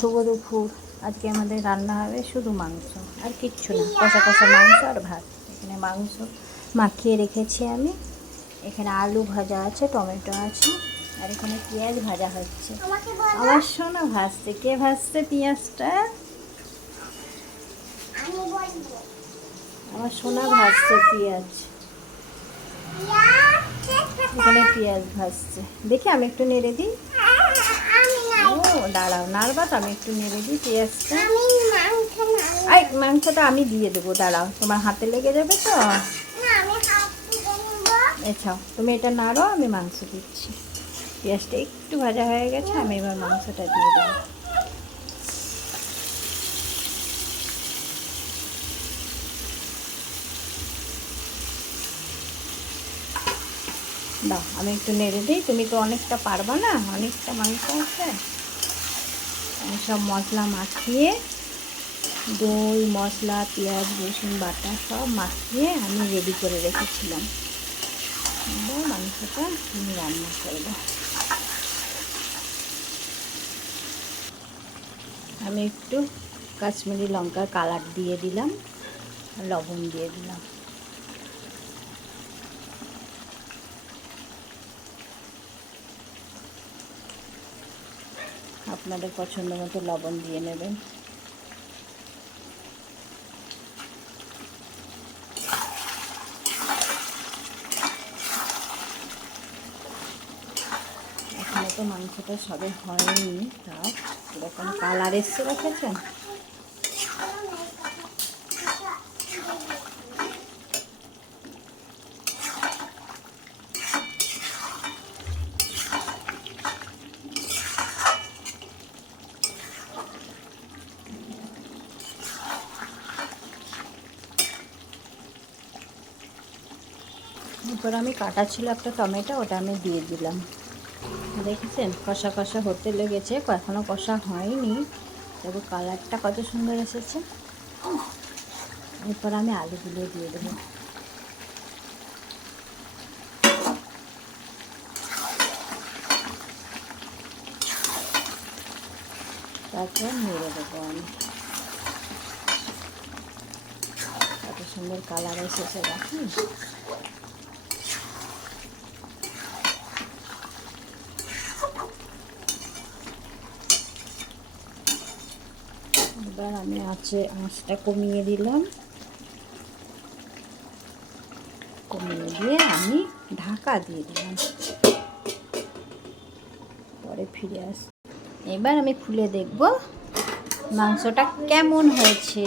শুভ দুপুর। আজকে আমাদের রান্না হবে শুধু মাংস আর কিচ্ছু না, কষা কষা মাংস আর ভাত। এখানে মাংস মাখিয়ে রেখেছি আমি, এখানে আলু ভাজা আছে, টমেটো আছে, আর এখানে পেঁয়াজ ভাজা হচ্ছে। আমার সোনা ভাজছে। কে ভাজছে পেঁয়াজটা? আমার সোনা ভাজছে পেঁয়াজ। এখানে পেঁয়াজ ভাজছে, দেখি আমি একটু নেড়ে দিই। ও দাঁড়াও, নাড়বা তো, আমি একটু নেড়ে দিই পেঁয়াজটা। মাংসটা আমি দিয়ে দেবো, দাঁড়াও, তোমার হাতে লেগে যাবে তো। এছাও তুমি এটা নাড়ো, আমি মাংস দিচ্ছি। পেঁয়াজটা একটু ভাজা হয়ে গেছে, আমি এবার মাংসটা দিয়ে দেবো। দাও আমি একটু নেড়ে দিই, তুমি তো অনেকটা পারবা না, অনেকটা মাংস আছে। আমি সব মশলা মাখিয়ে, দই, মশলা, পেঁয়াজ, রসুন বাটা সব মাখিয়ে আমি রেডি করে রেখেছিলাম। এবার মাংসটা আমি রান্না করব। আমি একটু কাশ্মীরি লঙ্কার কালার দিয়ে দিলাম, লবণ দিয়ে দিলাম। আপনাদের পছন্দ মতো লবণ দিয়ে নেবেন। এখনো তো মাংসটা সবে হয়নি, তাও এরকম কালার এসছে, রেখেছেন। এরপর আমি কাটা ছিল একটা টমেটো, ওটা আমি দিয়ে দিলাম। দেখেছেন কষা কষা হতে লেগেছে, এখনও কষা হয়নি, তবে কালারটা কত সুন্দর এসেছে। এরপর আমি আলুগুলো দিয়ে দেবো। তারপর নেড়ে দেবো আমি। কত সুন্দর কালার এসেছে দেখুন। এবার আমি আঁচটা কমিয়ে দিলাম, কমিয়ে দিয়ে আমি ঢাকা দিয়ে দিলাম। পরে ফিরে আস। এবার আমি খুলে দেখব মাংসটা কেমন হয়েছে।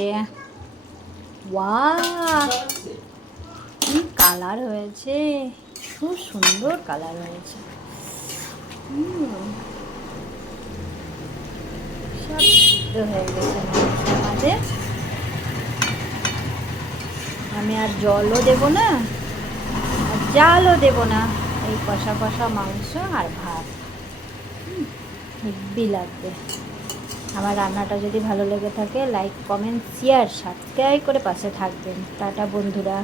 ওয়াও, কি কালার হয়েছে, খুব সুন্দর কালার হয়েছে। সব সিদ্ধ হয়ে গেছে মাংস আমাদের। আমি আর জলও দেব না, আর জালও দেব না, এই কষা কষা মাংস আর ভাত হেব্বি লাগবে। আমার রান্নাটা যদি ভালো লেগে থাকে, লাইক, কমেন্ট, শেয়ার, সাবস্ক্রাইব করে পাশে থাকবেন। টাটা বন্ধুরা।